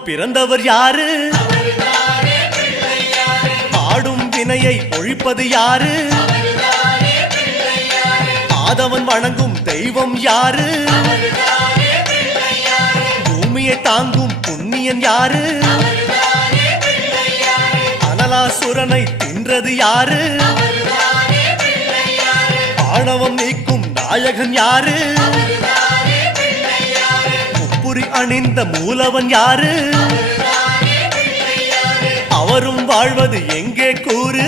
பிறந்தவர் யாரு? ஆடும் வினையை ஒழிப்பது யாரு? ஆதவன் வணங்கும் தெய்வம் யாரு? பூமியை தாங்கும் புண்ணியன் யாரு? அனலாசுரனை தின்றது யாரு? ஆணவம் நீக்கும் நாயகன் யாரு? முப்புரி அணிந்த மூலவன் யாரு? அவரும் வாழ்வது எங்கே கூறு?